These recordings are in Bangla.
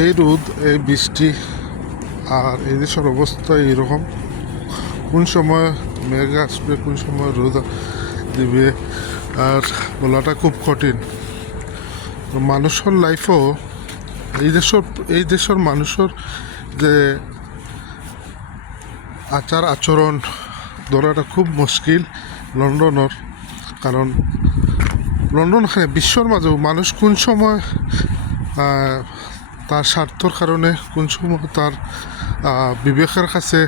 এই রোদ, এই বৃষ্টি আর এই দেশের অবস্থা এইরকম। কোন সময় মেঘ আসবে, কোন সময় রোদ দিবে, আর বলাটা খুব কঠিন। মানুষের লাইফও এই দেশের এই দেশের মানুষের যে আচার আচরণ ধরাটা খুব মুশকিল লন্ডনের। কারণ লন্ডন হ্যাঁ বিশ্বর মাঝেও মানুষ কোন সময় তার স্বার্থর কারণে কোন সময় তার বিবেকের কাছে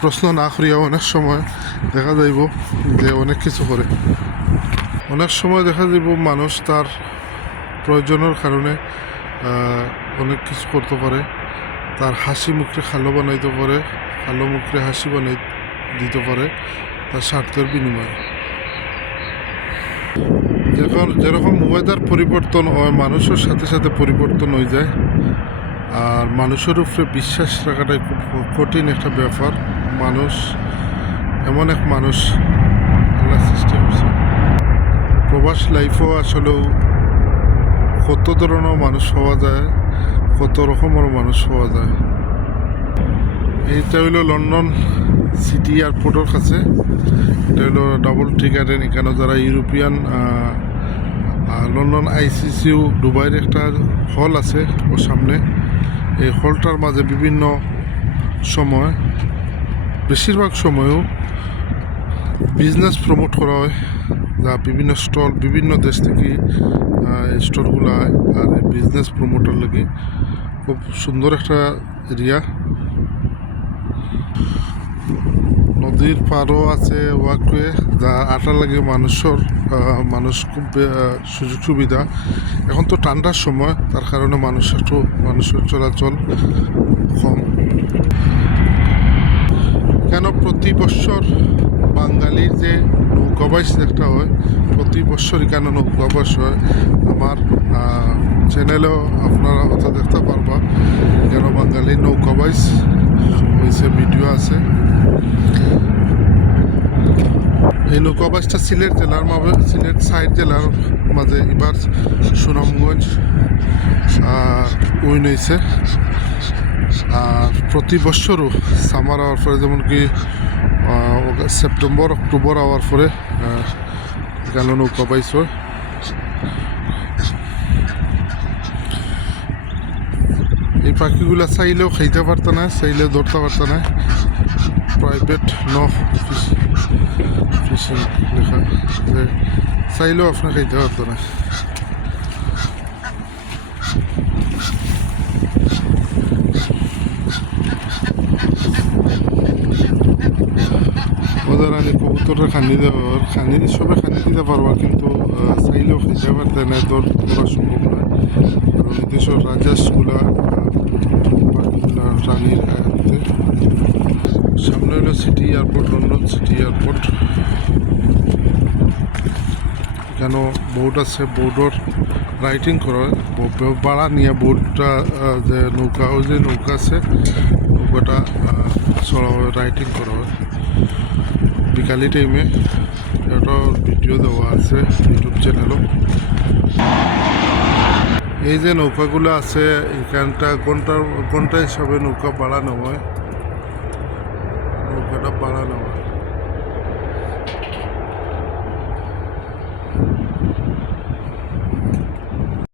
প্রশ্ন না করিয়া অনেক সময় দেখা যাইব যে অনেক কিছু করে অনেক সময় দেখা যাব মানুষ তার প্রয়োজনের কারণে অনেক কিছু করতে পারে তার হাসি মুখে খালো বানাইতে পারে খালো মুখে হাসি বানাই দিতে পারে তার স্বার্থের বিনিময়ে। যখন যেরকম ওয়েদার পরিবর্তন হয়, মানুষের সাথে সাথে পরিবর্তন হয়ে যায়। আর মানুষের উপরে বিশ্বাস রাখাটাই খুব কঠিন একটা ব্যাপার। মানুষ, এমন এক মানুষ আল্লাহ সৃষ্টি করছে। প্রবাস লাইফও আসলেও কত ধরনের মানুষ পাওয়া যায়, কত রকমের মানুষ পাওয়া যায়। এইটা হইল লন্ডন সিটি এয়ারপোর্টের কাছে। এটা হলো ডাবল টি গার্ডেন এখানে যারা ইউরোপিয়ান লন্ডন আইসিসিউ দুবাইয়ের একটা হল আছে ওর সামনে। এই হলটার মাঝে বিভিন্ন সময়, বেশিরভাগ সময়ও বিজনেস প্রমোট করা হয়। যা বিভিন্ন স্টল বিভিন্ন দেশ থেকে স্টলগুলো হয় আর বিজনেস প্রমোটার লাগে খুব সুন্দর একটা এরিয়া নদীর পাড়ও আছে ওয়াকওয়ে যা আটার লাগে মানুষের মানুষ খুব সুযোগ সুবিধা। এখন তো ঠান্ডার সময়, তার কারণে মানুষ একটু, মানুষের চলাচল কম। কেন প্রতি বছর বাঙালির যে নৌকাবাস একটা হয়, প্রতি বছরই কেন নৌকাবাস হয়? আমার চ্যানেলেও আপনারা কথা দেখতে পারবা, কেন বাঙালির নৌকাবাস হয়েছে ভিডিও আছে। এই নৌকাবাসটা সিলেট জেলার মাঝে, সিলেট সাইড জেলার মাঝে, এবার সুনামগঞ্জ উইন হয়েছে আর প্রতি বছরও সামার হওয়ার পরে, যেমন কি সেপ্টেম্বর, অক্টোবর হওয়ার পরে গেল নৌকা বাইস হয় এই পাখিগুলো চাইলেও খাইতে পারত না চাইলে ধরতে পারত না। প্রাইভেট ন লেখা যে চাইলেও আপনার খাইতে পারত না। ওদের আনি কবুতরের খানি দেওয়ার খানি সবে খানি দিতে পারবা, কিন্তু চাইলেও খাইতে পারতে না তোর করা সম্ভব নয় কারণ রাজাসগুলা রানীর আয়ত্তে সামনে হলো city airport London city airport. কেন বোট আছে বোর্ডর রাইটিং করা ভাড়া নিয়ে আহ, যে নৌকা ওই যে নৌকা আছে নৌকাটা হয় রাইটিং করা হয়। বিকালি টাইমে একটা ভিডিও দেওয়া আছে ইউটিউব চ্যানেলও এই যে নৌকাগুলো আছে এখানটা ঘণ্টার ঘণ্টা হিসাবে নৌকা বাড়ানো হয়? নৌকাটা বাড়ানো হয়।